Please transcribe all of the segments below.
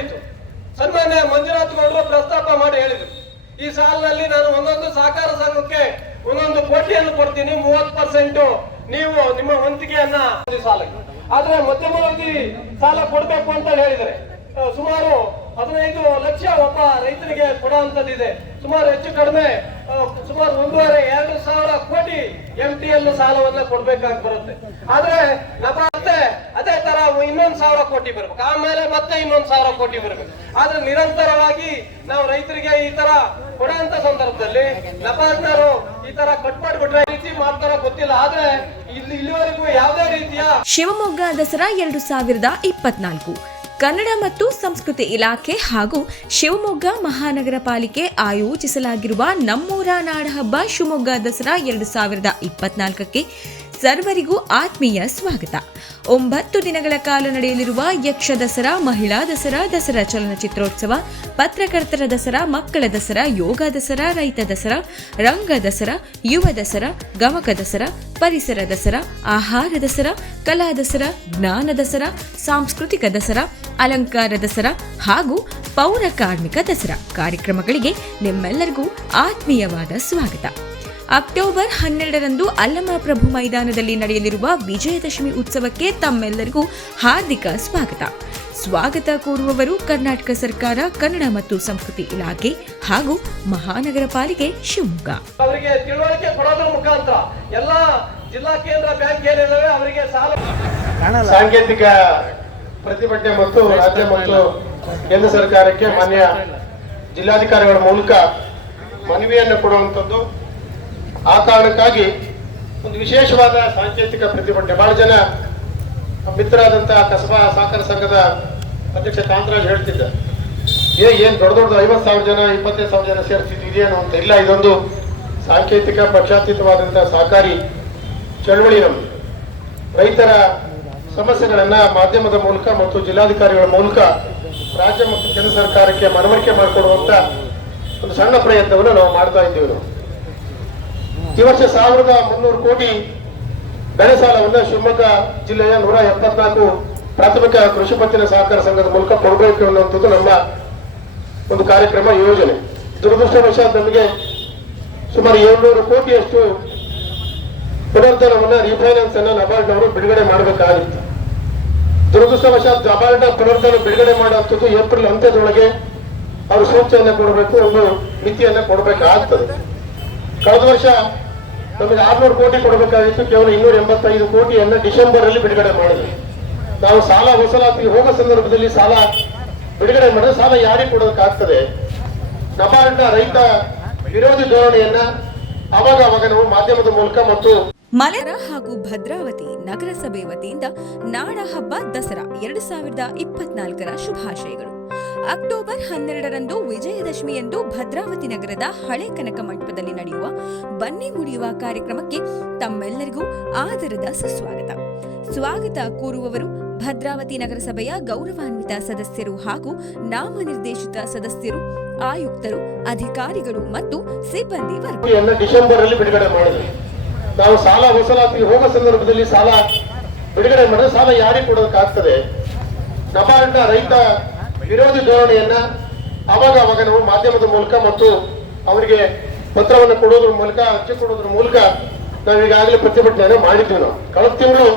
ನಡೆಯಿತು. ಸನ್ಮಾನ್ಯ ಮಂಜುನಾಥ್ ಗೌಡರು ಪ್ರಸ್ತಾಪ ಮಾಡಿ ಹೇಳಿದರು, ಈ ಸಾಲಿನಲ್ಲಿ ನಾನು ಒಂದೊಂದು ಸಹಕಾರ ಸಂಘಕ್ಕೆ 1 ಕೋಟಿಯನ್ನು ಕೊಡ್ತೀನಿ, 30% ನೀವು ನಿಮ್ಮ ವಂತಿಗೆಯನ್ನ ಸಾಲಕ್ಕೆ. ಆದ್ರೆ ಮಧ್ಯಮ ವರ್ಗಿ ಸಾಲ ಕೊಡ್ಬೇಕು ಅಂತ ಹೇಳಿದರೆ ಸುಮಾರು 15 ಲಕ್ಷ ಒಬ್ಬ ರೈತರಿಗೆ ಕೊಡುವಂತದ್ದಿದೆ. ಸುಮಾರು ಹೆಚ್ಚು ಕಡಿಮೆ ಸುಮಾರು 1,500-2 ಸಾವಿರ ಕೋಟಿ MTL ಸಾಲವನ್ನ ಕೊಡ್ಬೇಕಾಗಿ ಬರುತ್ತೆ. ಆದ್ರೆ ಮತ್ತೆ ಅದೇ ತರ 1,000 ಕೋಟಿ ಬರ್ಬೇಕು, ಆಮೇಲೆ ಮತ್ತೆ 1,000 ಕೋಟಿ ಬರ್ಬೇಕು. ಆದ್ರೆ ನಿರಂತರವಾಗಿ ನಾವು ರೈತರಿಗೆ ಈ ತರ ಕೊಡುವಂತ ಸಂದರ್ಭದಲ್ಲಿ ನಬಾರ್ಡ್ನವರು ಈ ತರ ಕಟ್ ಮಾಡಿಬಿಟ್ರೆ ರೀತಿ ಮಾಡ್ತಾರ ಗೊತ್ತಿಲ್ಲ. ಆದ್ರೆ ಇಲ್ಲಿವರೆಗೂ ಯಾವುದೇ ರೀತಿಯ ಶಿವಮೊಗ್ಗ ದಸರಾ 2024 ಕನ್ನಡ ಮತ್ತು ಸಂಸ್ಕೃತಿ ಇಲಾಖೆ ಹಾಗೂ ಶಿವಮೊಗ್ಗ ಮಹಾನಗರ ಪಾಲಿಕೆ ಆಯೋಜಿಸಲಾಗಿರುವ ನಮ್ಮೂರ ನಾಡಹಬ್ಬ ಶಿವಮೊಗ್ಗ ದಸರಾ 2024ಕ್ಕೆ ಸರ್ವರಿಗೂ ಆತ್ಮೀಯ ಸ್ವಾಗತ. 9 ದಿನಗಳ ಕಾಲ ನಡೆಯಲಿರುವ ಯಕ್ಷ ದಸರಾ, ಮಹಿಳಾ ದಸರಾ, ದಸರಾ ಚಲನಚಿತ್ರೋತ್ಸವ, ಪತ್ರಕರ್ತರ ದಸರಾ, ಮಕ್ಕಳ ದಸರಾ, ಯೋಗ ದಸರಾ, ರೈತ ದಸರಾ, ರಂಗ ದಸರಾ, ಯುವ ದಸರಾ, ಗಮಕ ದಸರಾ, ಪರಿಸರ ದಸರಾ, ಆಹಾರ ದಸರಾ, ಕಲಾ ದಸರಾ, ಜ್ಞಾನ ದಸರಾ, ಸಾಂಸ್ಕೃತಿಕ ದಸರಾ, ಅಲಂಕಾರ ದಸರಾ ಹಾಗೂ ಪೌರ ಕಾರ್ಮಿಕ ದಸರಾ ಕಾರ್ಯಕ್ರಮಗಳಿಗೆ ನಿಮ್ಮೆಲ್ಲರಿಗೂ ಆತ್ಮೀಯವಾದ ಸ್ವಾಗತ. ಅಕ್ಟೋಬರ್ 12ರಂದು ಅಲ್ಲಮಪ್ರಭು ಮೈದಾನದಲ್ಲಿ ನಡೆಯಲಿರುವ ವಿಜಯದಶಮಿ ಉತ್ಸವಕ್ಕೆ ತಮ್ಮೆಲ್ಲರಿಗೂ ಹಾರ್ದಿಕ ಸ್ವಾಗತ. ಸ್ವಾಗತ ಕೋರುವವರು ಕರ್ನಾಟಕ ಸರ್ಕಾರ, ಕನ್ನಡ ಮತ್ತು ಸಂಸ್ಕೃತಿ ಇಲಾಖೆ ಹಾಗೂ ಮಹಾನಗರ ಪಾಲಿಕೆ ಶಿವಮೊಗ್ಗ. ಅವರಿಗೆ ತಿಳುವಳಿಕೆ ಕೊಡೋದ್ರ ಮುಖಾಂತರ ಎಲ್ಲ ಜಿಲ್ಲಾ ಕೇಂದ್ರ ಬ್ಯಾಂಕ್ ಏನಿದಾವೆ ಅವರಿಗೆ ಸಾಲ ಸಾಂಕೇತಿಕ ಪ್ರತಿಭಟನೆ ಮತ್ತು ರಾಜ್ಯ ಮತ್ತು ಕೇಂದ್ರ ಸರ್ಕಾರಕ್ಕೆ ಮಾನ್ಯ ಜಿಲ್ಲಾಧಿಕಾರಿಗಳ ಮೂಲಕ ಮನವಿಯನ್ನು ಕೊಡುವಂಥದ್ದು. ಆ ಕಾರಣಕ್ಕಾಗಿ ಒಂದು ವಿಶೇಷವಾದ ಸಾಂಕೇತಿಕ ಪ್ರತಿಭಟನೆ. ಬಹಳ ಜನ ಮಿತ್ರರಾದಂತಹ ಕಸಬಾ ಸಹಕಾರ ಸಂಘದ ಅಧ್ಯಕ್ಷ ಕಾಂತರಾಜ್ ಹೇಳ್ತಿದ್ದ, ಏನ್ ದೊಡ್ಡ 50,000 ಜನ 25,000 ಜನ ಸೇರ್ತಿದ್ದು ಇದೇನು ಅಂತ. ಇಲ್ಲ, ಇದೊಂದು ಸಾಂಕೇತಿಕ ಪಕ್ಷಾತೀತವಾದಂತಹ ಸಹಕಾರಿ ಚಳವಳಿ. ನಮ್ದು ರೈತರ ಸಮಸ್ಯೆಗಳನ್ನ ಮಾಧ್ಯಮದ ಮೂಲಕ ಮತ್ತು ಜಿಲ್ಲಾಧಿಕಾರಿಗಳ ಮೂಲಕ ರಾಜ್ಯ ಮತ್ತು ಕೇಂದ್ರ ಸರ್ಕಾರಕ್ಕೆ ಮನವರಿಕೆ ಮಾಡಿಕೊಡುವಂತ ಒಂದು ಸಣ್ಣ ಪ್ರಯತ್ನವನ್ನು ನಾವು ಮಾಡ್ತಾ ಇದ್ದೀವಿ. ನಾವು ಈ ವರ್ಷ 1,300 ಕೋಟಿ ಬೆಳೆ ಸಾಲವನ್ನು ಶಿವಮೊಗ್ಗ ಜಿಲ್ಲೆಯ 174 ಪ್ರಾಥಮಿಕ ಕೃಷಿ ಪತ್ತಿನ ಸಹಕಾರ ಸಂಘದ ಮೂಲಕ ಕೊಡಬೇಕು ಅನ್ನುವಂಥದ್ದು ನಮ್ಮ ಒಂದು ಕಾರ್ಯಕ್ರಮ ಯೋಜನೆ. ದುರದೃಷ್ಟವಶಾತ್ ನಮಗೆ ಸುಮಾರು 700 ಕೋಟಿಯಷ್ಟು ಪುನರ್ಧನವನ್ನ ರೀಫೈನಾನ್ಸ್ ಅನ್ನ ನಬಾರ್ಡ್ನವರು ಬಿಡುಗಡೆ ಮಾಡಬೇಕಾಗಿತ್ತು. ದುರದೃಷ್ಟವಶಾತ್ ನಬಾರ್ಡ್ನ ಪುನರ್ಧನ ಬಿಡುಗಡೆ ಮಾಡುವಂಥದ್ದು ಏಪ್ರಿಲ್ ಅಂತ್ಯದೊಳಗೆ ಅವರು ಸೂಚನೆಯನ್ನ ಕೊಡಬೇಕು, ಒಂದು ಮಿತಿಯನ್ನ ಕೊಡಬೇಕಾಗ್ತದೆ. ಕಳೆದ ವರ್ಷ ನಮಗೆ 600 ಕೋಟಿ ಕೊಡಬೇಕಾಗಿತ್ತು, ಕೇವಲ 285 ಕೋಟಿಯನ್ನ ಡಿಸೆಂಬರ್ ಅಲ್ಲಿ ಬಿಡುಗಡೆ ಮಾಡಿದ್ವಿ. ನಾವು ಸಾಲ ವಸೂಲಾತಿ ಹೋಗೋ ಸಂದರ್ಭದಲ್ಲಿ ಸಾಲ ಬಿಡುಗಡೆ ಮಾಡಿದ್ರೆ ಸಾಲ ಯಾರಿಗೆ ಕೊಡೋದಕ್ಕಾಗ್ತದೆ? ನಬಾರ್ಡ್ನ ರೈತ ವಿರೋಧಿ ಧೋರಣೆಯನ್ನ ಅವಾಗ ನಾವು ಮಾಧ್ಯಮದ ಮೂಲಕ ಮತ್ತು ಮಲೆರ ಹಾಗೂ ಭದ್ರಾವತಿ ನಗರಸಭೆ ವತಿಯಿಂದ ನಾಡ ಹಬ್ಬ ದಸರಾ 2024ರ ಶುಭಾಶಯಗಳು. ಅಕ್ಟೋಬರ್ 12ರಂದು ವಿಜಯದಶಮಿಯಂದು ಭದ್ರಾವತಿ ನಗರದ ಹಳೆ ಕನಕ ಮಂಟಪದಲ್ಲಿ ನಡೆಯುವ ಬನ್ನಿ ಮುಡಿಯುವ ಕಾರ್ಯಕ್ರಮಕ್ಕೆ ತಮ್ಮೆಲ್ಲರಿಗೂ ಆದರದ ಸುಸ್ವಾಗತ. ಸ್ವಾಗತ ಕೋರುವವರು ಭದ್ರಾವತಿ ನಗರಸಭೆಯ ಗೌರವಾನ್ವಿತ ಸದಸ್ಯರು ಹಾಗೂ ನಾಮನಿರ್ದೇಶಿತ ಸದಸ್ಯರು, ಆಯುಕ್ತರು, ಅಧಿಕಾರಿಗಳು ಮತ್ತು ಸಿಬ್ಬಂದಿ ವರ್ಗ. ಡಿಸೆಂಬರ್ ಅಲ್ಲಿ ಬಿಡುಗಡೆ ಮಾಡಿದ್ವಿ. ನಾವು ಸಾಲ ವಸೂಲಾತಿ ಹೋಗೋ ಸಂದರ್ಭದಲ್ಲಿ ಸಾಲ ಬಿಡುಗಡೆ ಮಾಡಿದ್ರೆ ಸಾಲ ಯಾರಿಗೆ ಕೊಡೋದಕ್ಕಾಗ್ತದೆ? ನಬಾರ್ಡ್ನ ರೈತ ವಿರೋಧಿ ಧೋರಣೆಯನ್ನ ಅವಾಗ ನಾವು ಮಾಧ್ಯಮದ ಮೂಲಕ ಮತ್ತು ಅವರಿಗೆ ಪತ್ರವನ್ನು ಕೊಡೋದ್ರ ಮೂಲಕ, ಅರ್ಜಿ ಕೊಡೋದ್ರ ಮೂಲಕ ನಾವು ಈಗಾಗಲೇ ಪ್ರತಿಭಟನೆಯನ್ನು ಮಾಡಿದ್ವಿ. ನಾವು ಕಳೆದ ತಿಂಗಳು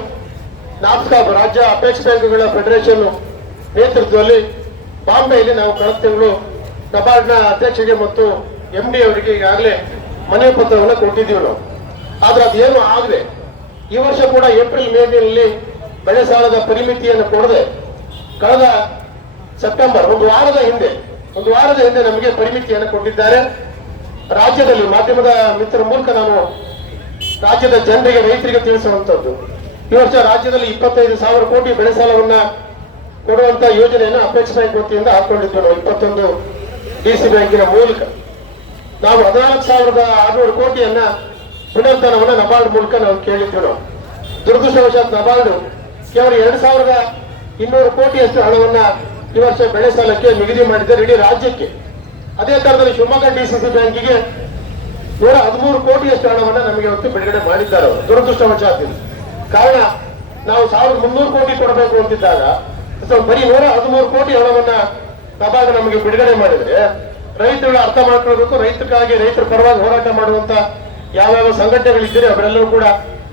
ನಾಪ್ಸ್ಕಾ ರಾಜ್ಯ ಅಪೆಕ್ಸ್ ಬ್ಯಾಂಕ್ಗಳ ಫೆಡರೇಷನ್ ನೇತೃತ್ವದಲ್ಲಿ ಬಾಂಬೆಯಲ್ಲಿ ನಾವು ಕಳೆದ ತಿಂಗಳು ನಬಾರ್ಡ್ನ ಅಧ್ಯಕ್ಷರಿಗೆ ಮತ್ತು MD ಅವರಿಗೆ ಈಗಾಗಲೇ ಮನವಿ ಪತ್ರವನ್ನು ಕೊಟ್ಟಿದ್ದೀವಿ ನಾವು. ಆದ್ರೆ ಅದೇನು ಆಗದೆ ಈ ವರ್ಷ ಕೂಡ ಏಪ್ರಿಲ್ ಮೇನಲ್ಲಿ ಬೆಳೆ ಸಾಲದ ಪರಿಮಿತಿಯನ್ನು ಕೊಡದೆ ಕಳೆದ ಸೆಪ್ಟೆಂಬರ್ ಒಂದು ವಾರದ ಹಿಂದೆ ನಮಗೆ ಪರಿಮಿತಿಯನ್ನು ಕೊಟ್ಟಿದ್ದಾರೆ. ರಾಜ್ಯದಲ್ಲಿ ಮಾಧ್ಯಮದ ಮಿತ್ರರ ಮೂಲಕ ನಾನು ರಾಜ್ಯದ ಜನರಿಗೆ, ರೈತರಿಗೆ ತಿಳಿಸುವಂತದ್ದು, ಈ ವರ್ಷ ರಾಜ್ಯದಲ್ಲಿ 25,000 ಕೋಟಿ ಬೆಳೆ ಸಾಲವನ್ನ ಕೊಡುವಂತ ಯೋಜನೆಯನ್ನು ಅಪೆಕ್ಸ್ ಬ್ಯಾಂಕ್ ವತಿಯಿಂದ ಹಾಕೊಂಡಿದ್ವಿ ನಾವು. 21 DC ಬ್ಯಾಂಕಿನ ಮೂಲಕ ನಾವು 14,600 ಕೋಟಿಯನ್ನ ಪುನರ್ಧನವನ್ನ ನಬಾರ್ಡ್ ಮೂಲಕ ನಾವು ಕೇಳಿದ್ವಿ ನಾವು. ದುರದೃಷ್ಟವಶಾತ್ ನಬಾರ್ಡ್ ಕೇವಲ 2,200 ಕೋಟಿಯಷ್ಟು ಹಣವನ್ನ ಈ ವರ್ಷ ಬೆಳೆ ಸಾಲಕ್ಕೆ ನಿಗದಿ ಮಾಡಿದ್ದಾರೆ ಇಡೀ ರಾಜ್ಯಕ್ಕೆ. ಅದೇ ತರದಲ್ಲಿ ಶಿವಮೊಗ್ಗ DCC ಬ್ಯಾಂಕಿಗೆ 113 ಕೋಟಿಯಷ್ಟು ಹಣವನ್ನ ನಮಗೆ ಇವತ್ತು ಬಿಡುಗಡೆ ಮಾಡಿದ್ದಾರೆ ಅವರು. ದುರದೃಷ್ಟವಶಾತ್ ಕಾರಣ ನಾವು 1,300 ಕೋಟಿ ಕೊಡಬೇಕು ಅಂತಿದ್ದಾಗ ಬರೀ 113 ಕೋಟಿ ಹಣವನ್ನ ನಬಾರ್ಡ್ ನಮಗೆ ಬಿಡುಗಡೆ ಮಾಡಿದ್ರೆ ರೈತರುಗಳು ಅರ್ಥ ಮಾಡ್ಕೊಳ್ಬೇಕು. ರೈತರಿಗಾಗಿ ರೈತರ ಪರವಾಗಿ ಹೋರಾಟ ಮಾಡುವಂತ ಯಾವ್ಯಾವ ಸಂಘಟನೆಗಳಿದ್ದೀರಿ ಅವರೆಲ್ಲರೂ ಕೂಡ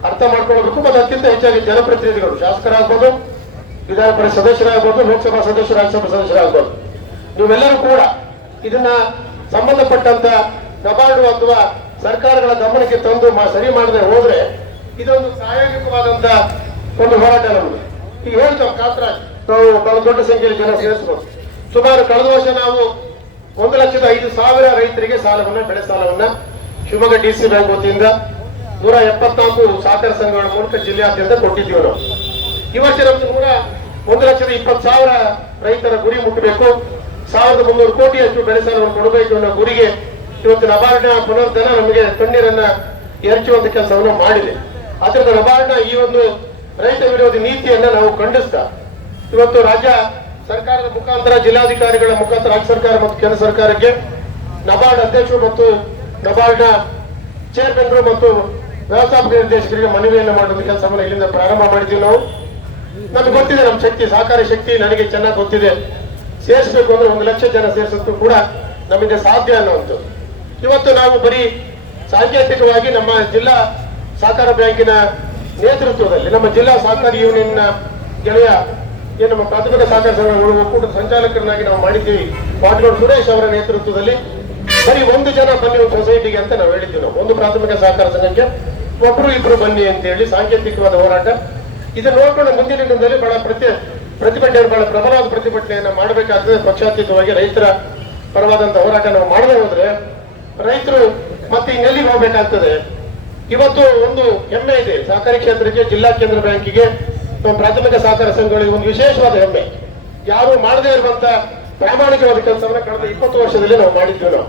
ಅರ್ಥ ಮಾಡ್ಕೊಳ್ಬೇಕು. ಮತ್ತು ಅತ್ಯಂತ ಹೆಚ್ಚಾಗಿ ಜನಪ್ರತಿನಿಧಿಗಳು, ಶಾಸಕರಾಗ್ಬೋದು, ವಿಧಾನ ಪರಿಷತ್ ಸದಸ್ಯರಾಗ್ಬೋದು, ಲೋಕಸಭಾ ಸದಸ್ಯರು, ರಾಜ್ಯಸಭಾ ಸದಸ್ಯರಾಗ್ಬೋದು, ನೀವೆಲ್ಲರೂ ಕೂಡ ಇದನ್ನ ಸಂಬಂಧಪಟ್ಟಂತ ನಬಾರ್ಡು ಅಥವಾ ಸರ್ಕಾರಗಳ ಗಮನಕ್ಕೆ ತಂದು ಸರಿ ಮಾಡದೆ ಹೋದ್ರೆ ಇದೊಂದು ಪ್ರಾಯೋಗಿಕವಾದಂತ ಒಂದು ಹೋರಾಟ ನಮಗೆ. ಈಗ ಹೇಳ್ತೇವೆ ಕಾತ್ರ ನಾವು ಬಹಳ ದೊಡ್ಡ ಸಂಖ್ಯೆಯಲ್ಲಿ ಜನ ಸೇರಿಸಬಹುದು. ಸುಮಾರು ಕಳೆದ ವರ್ಷ ನಾವು 1,05,000 ರೈತರಿಗೆ ಸಾಲವನ್ನ, ಬೆಳೆ ಸಾಲವನ್ನ ಶಿವಮೊಗ್ಗ DC ಬ್ಯಾಂಕ್ ವತಿಯಿಂದ 174 ಸಹಕಾರ ಸಂಘಗಳ ಮೂಲಕ ಜಿಲ್ಲೆಯಾದ್ಯಂತ ಕೊಟ್ಟಿದ್ದೀವಿ ನಾವು. ಈ ವರ್ಷ ನಮ್ದು 1,20,000 ರೈತರ ಗುರಿ ಮುಟ್ಟಬೇಕು. 1,300 ಕೋಟಿಯಷ್ಟು ಬೆಳೆ ಸಾಲವನ್ನು ಕೊಡಬೇಕು ಅನ್ನೋ ಗುರಿಗೆ ಇವತ್ತು ನಬಾರ್ಡ್ನ ಪುನರ್ಧನ ನಮಗೆ ಕಣ್ಣೀರನ್ನ ಎರಚುವಂತ ಕೆಲಸವನ್ನು ಮಾಡಿದೆ. ಅದರಿಂದ ನಬಾರ್ಡ್ನ ಈ ಒಂದು ರೈತ ವಿರೋಧಿ ನೀತಿಯನ್ನ ನಾವು ಖಂಡಿಸ್ತಾ ಇವತ್ತು ರಾಜ್ಯ ಸರ್ಕಾರದ ಮುಖಾಂತರ, ಜಿಲ್ಲಾಧಿಕಾರಿಗಳ ಮುಖಾಂತರ ರಾಜ್ಯ ಸರ್ಕಾರ ಮತ್ತು ಕೇಂದ್ರ ಸರ್ಕಾರಕ್ಕೆ ನಬಾರ್ಡ್ ಅಧ್ಯಕ್ಷರು ಮತ್ತು ನಬಾರ್ಡ್ನ ಚೇರ್ಮನ್ರು ಮತ್ತು ವ್ಯವಸ್ಥಾಪಕ ನಿರ್ದೇಶಕರಿಗೆ ಮನವಿಯನ್ನು ಮಾಡುವ ಕೆಲಸವನ್ನು ಇಲ್ಲಿಂದ ಪ್ರಾರಂಭ ಮಾಡಿದ್ದೀವಿ ನಾವು. ನಮ್ಗೆ ಗೊತ್ತಿದೆ ನಮ್ಮ ಶಕ್ತಿ, ಸಹಕಾರಿ ಶಕ್ತಿ ನನಗೆ ಚೆನ್ನಾಗಿ ಗೊತ್ತಿದೆ. ಸೇರಿಸಬೇಕು ಅಂದ್ರೆ 1 ಲಕ್ಷ ಜನ ಸೇರಿಸೋದು ಕೂಡ ನಮ್ಮಿಂದ ಸಾಧ್ಯ ಅನ್ನುವಂಥದ್ದು. ಇವತ್ತು ನಾವು ಬರೀ ಸಾಂಕೇತಿಕವಾಗಿ ನಮ್ಮ ಜಿಲ್ಲಾ ಸಹಕಾರ ಬ್ಯಾಂಕಿನ ನೇತೃತ್ವದಲ್ಲಿ, ನಮ್ಮ ಜಿಲ್ಲಾ ಸಹಕಾರಿ ಯೂನಿಯನ್ನ ಗೆಳೆಯ ಏನು ನಮ್ಮ ಪ್ರಾಥಮಿಕ ಸಹಕಾರ ಸಂಘಗಳ ಒಕ್ಕೂಟದ ಸಂಚಾಲಕರನ್ನಾಗಿ ನಾವು ಮಾಡಿದ್ದೀವಿ, ಪಾಟಗೌಡ ಸುರೇಶ್ ಅವರ ನೇತೃತ್ವದಲ್ಲಿ ಬರೀ 1 ಜನ ಬನ್ನಿ ಒಂದು ಸೊಸೈಟಿಗೆ ಅಂತ ನಾವು ಹೇಳಿದ್ವಿ. ನಾವು ಒಂದು ಪ್ರಾಥಮಿಕ ಸಹಕಾರ ಸಂಘಕ್ಕೆ 1-2 ಬನ್ನಿ ಅಂತ ಹೇಳಿ ಸಾಂಕೇತಿಕವಾದ ಹೋರಾಟ. ಇದನ್ನು ನೋಡ್ಕೊಂಡು ಮುಂದಿನ ದಿನದಲ್ಲಿ ಬಹಳ ಪ್ರತಿಭಟನೆ, ಬಹಳ ಪ್ರಬಲವಾದ ಪ್ರತಿಭಟನೆಯನ್ನ ಮಾಡಬೇಕಾಗ್ತದೆ. ಪಕ್ಷಾತೀತವಾಗಿ ರೈತರ ಪರವಾದಂತ ಹೋರಾಟ ನಾವು ಮಾಡದೆ ಹೋದ್ರೆ ರೈತರು ಮತ್ತೆ ಇನ್ನೆಲ್ಲಿಗೆ ಹೋಗ್ಬೇಕಾಗ್ತದೆ. ಇವತ್ತು ಒಂದು ಹೆಮ್ಮೆ ಇದೆ ಸಹಕಾರಿ ಕ್ಷೇತ್ರಕ್ಕೆ, ಜಿಲ್ಲಾ ಕೇಂದ್ರ ಬ್ಯಾಂಕಿಗೆ, ನಮ್ಮ ಪ್ರಾಥಮಿಕ ಸಹಕಾರ ಸಂಘಗಳಿಗೆ ಒಂದು ವಿಶೇಷವಾದ ಹೆಮ್ಮೆ. ಯಾರು ಮಾಡದೇ ಇರುವಂತ ಪ್ರಾಮಾಣಿಕವಾದ ಕೆಲಸವನ್ನ ಕಳೆದ 20 ವರ್ಷದಲ್ಲಿ ನಾವು ಮಾಡಿದ್ವಿ ನಾವು.